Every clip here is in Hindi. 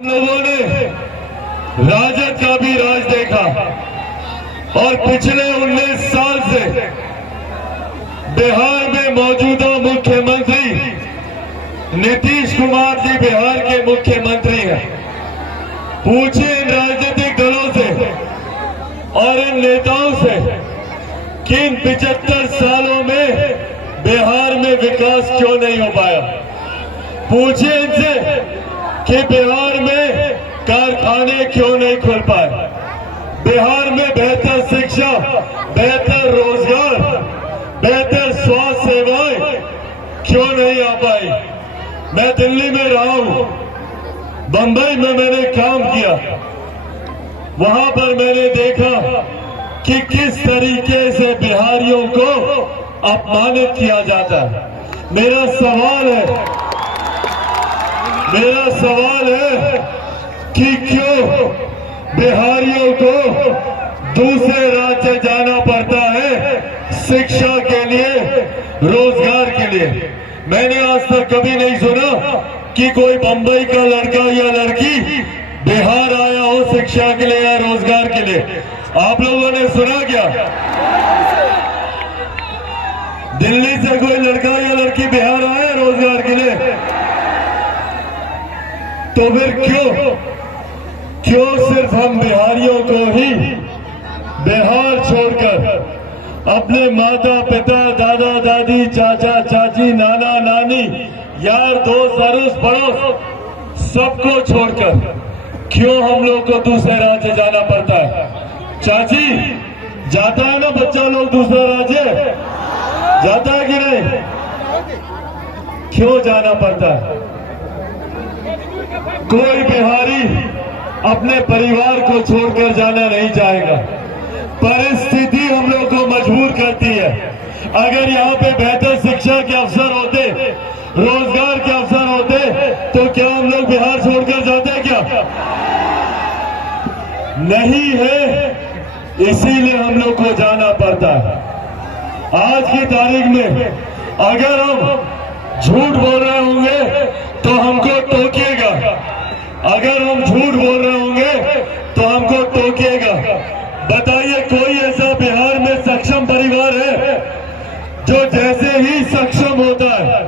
लोगों ने राजद का भी राज देखा और पिछले 19 साल से बिहार में मौजूदा मुख्यमंत्री नीतीश कुमार जी बिहार के मुख्यमंत्री हैं। पूछिए इन राजनीतिक दलों से और इन नेताओं से कि इन 75 सालों में बिहार में विकास क्यों नहीं हो पाया। पूछिए इनसे कि बिहार में कारखाने क्यों नहीं खुल पाए, बिहार में बेहतर शिक्षा, बेहतर रोजगार, बेहतर स्वास्थ्य सेवाएं क्यों नहीं आ पाई। मैं दिल्ली में रहा हूं, बंबई में मैंने काम किया, वहां पर मैंने देखा कि किस तरीके से बिहारियों को अपमानित किया जाता है। मेरा सवाल है कि क्यों बिहारियों को दूसरे राज्य जाना पड़ता है शिक्षा के लिए, रोजगार के लिए। मैंने आज तक कभी नहीं सुना कि कोई बंबई का लड़का या लड़की बिहार आया हो शिक्षा के लिए या रोजगार के लिए। आप लोगों ने सुना क्या? दिल्ली से कोई लड़का या लड़की बिहार आया रोजगार के लिए? तो फिर क्यों सिर्फ हम बिहारियों को ही बिहार छोड़कर अपने माता पिता, दादा दादी, चाचा चाची, नाना नानी, यार दोस्त, अड़ोस पड़ोस सबको छोड़कर क्यों हम लोग को दूसरे राज्य जाना पड़ता है? चाची, जाता है ना बच्चा लोग दूसरा राज्य? जाता है कि नहीं? क्यों जाना पड़ता है? कोई बिहारी अपने परिवार को छोड़कर जाना नहीं चाहेगा। परिस्थिति हम लोग को मजबूर करती है। अगर यहाँ पे बेहतर शिक्षा के अवसर होते, रोजगार के अवसर होते, तो क्या हम लोग बिहार छोड़कर जाते क्या? नहीं है, इसीलिए हम लोग को जाना पड़ता है। आज की तारीख में अगर हम झूठ बोल रहे होंगे तो हमको टोकिएगा, अगर हम झूठ बोल रहे होंगे तो हमको टोकिएगा। बताइए, कोई ऐसा बिहार में सक्षम परिवार है जो जैसे ही सक्षम होता है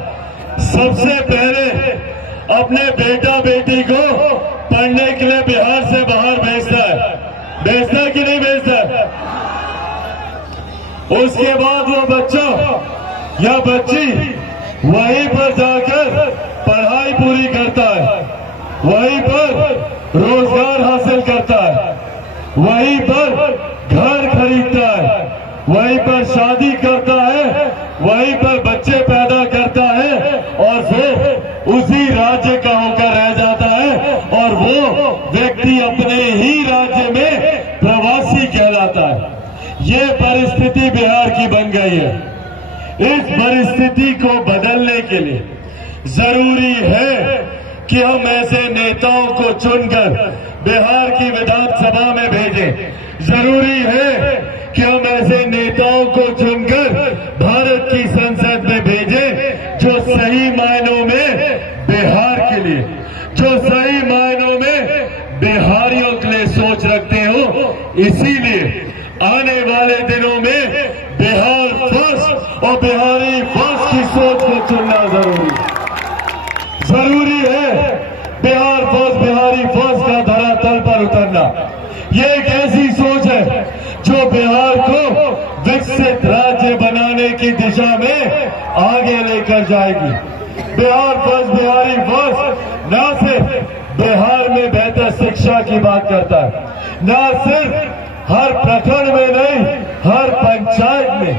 सबसे पहले अपने बेटा बेटी को पढ़ने के लिए बिहार से बाहर भेजता है? भेजता कि नहीं भेजता? उसके बाद वो बच्चा या बच्ची वहीं पर जाकर पढ़ाई पूरी करता है, वहीं पर रोजगार हासिल करता है, वहीं पर घर खरीदता है, वहीं पर शादी करता है, वहीं पर बच्चे पैदा करता है और फिर उसी राज्य का होकर रह जाता है और वो व्यक्ति अपने ही राज्य में प्रवासी कहलाता है। ये परिस्थिति बिहार की बन गई है। इस परिस्थिति को बदलने के लिए जरूरी है कि हम ऐसे नेताओं को चुनकर बिहार की विधानसभा में भेजें। जरूरी है कि हम ऐसे नेताओं को चुनकर भारत की संसद में भेजें जो सही मायनों में बिहार के लिए, जो सही मायनों में बिहारियों के लिए सोच रखते हो। इसीलिए आने वाले दिनों में बिहार फर्स्ट और बिहारी फर्स्ट की सोच को चुनना जरूरी है। बिहार फर्स्ट, बिहारी फर्स्ट का धरातल पर उतरना, ये एक ऐसी सोच है जो बिहार को विकसित राज्य बनाने की दिशा में आगे लेकर जाएगी। बिहार फर्स्ट, बिहारी फर्स्ट न सिर्फ बिहार में बेहतर शिक्षा की बात करता है, न सिर्फ हर प्रखंड में नहीं, हर पंचायत में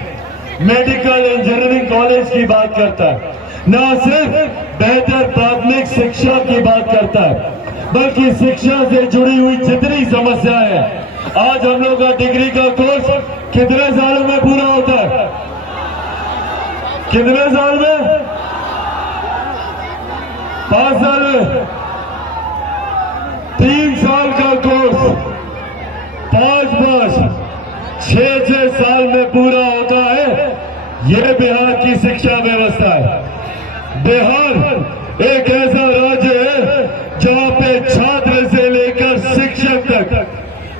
मेडिकल इंजीनियरिंग कॉलेज की बात करता है, न सिर्फ बेहतर प्राथमिक शिक्षा की बात करता है, बल्कि शिक्षा से जुड़ी हुई जितनी समस्याएं हैं। आज हम लोग का डिग्री का कोर्स कितने सालों में पूरा होता है? कितने साल में? 5 साल में। 3 साल का कोर्स 5 6 साल में पूरा होता है। ये बिहार की शिक्षा व्यवस्था है। बिहार एक ऐसा राज्य है जहाँ पे छात्र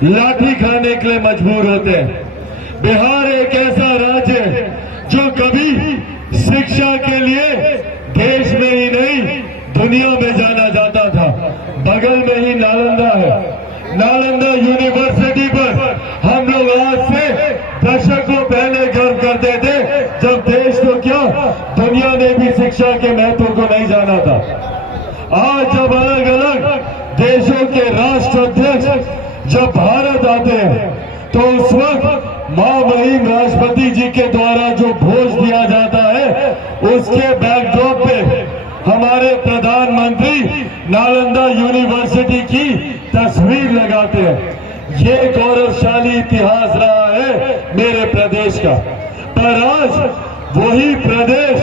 लाठी खाने के लिए मजबूर होते हैं। बिहार एक ऐसा राज्य है जो कभी शिक्षा के लिए देश में ही नहीं दुनिया में जाना जाता था। बगल में ही नालंदा है। नालंदा यूनिवर्सिटी पर हम लोग आज से दशकों पहले गर्व करते थे, जब देश को क्या दुनिया ने भी शिक्षा के महत्व को नहीं जाना था। आज जब अलग अलग देशों के राष्ट्राध्यक्ष जब भारत आते हैं तो उस वक्त महामहिम राष्ट्रपति जी के द्वारा जो भोज दिया जाता है, उसके बैकड्रॉप पे हमारे प्रधानमंत्री नालंदा यूनिवर्सिटी की तस्वीर लगाते हैं। ये गौरवशाली इतिहास रहा है मेरे प्रदेश का। पर आज वही प्रदेश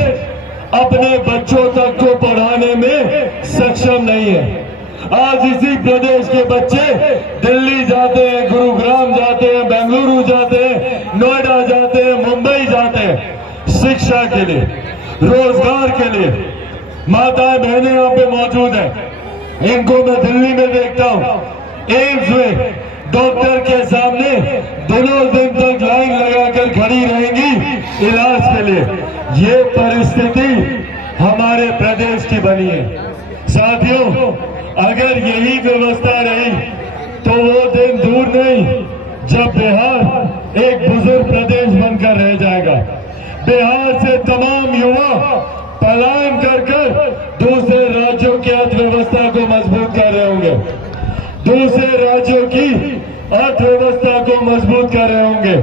अपने बच्चों तक को पढ़ाने में सक्षम नहीं है। आज इसी प्रदेश के बच्चे दिल्ली जाते हैं, गुरुग्राम जाते हैं, बेंगलुरु जाते हैं, नोएडा जाते हैं, मुंबई जाते हैं शिक्षा के लिए, रोजगार के लिए। माताएं बहनें यहाँ पे मौजूद हैं, इनको मैं दिल्ली में देखता हूँ। एम्स में डॉक्टर के सामने दिनों दिन तक लाइन लगाकर खड़ी रहेंगी इलाज के लिए। ये परिस्थिति हमारे प्रदेश की बनी है। साथियों, अगर यही व्यवस्था रही तो वो दिन दूर नहीं जब बिहार एक बुजुर्ग प्रदेश बनकर रह जाएगा। बिहार से तमाम युवा पलायन कर दूसरे राज्यों की अर्थव्यवस्था को मजबूत कर रहे होंगे, दूसरे राज्यों की अर्थव्यवस्था को मजबूत कर रहे होंगे।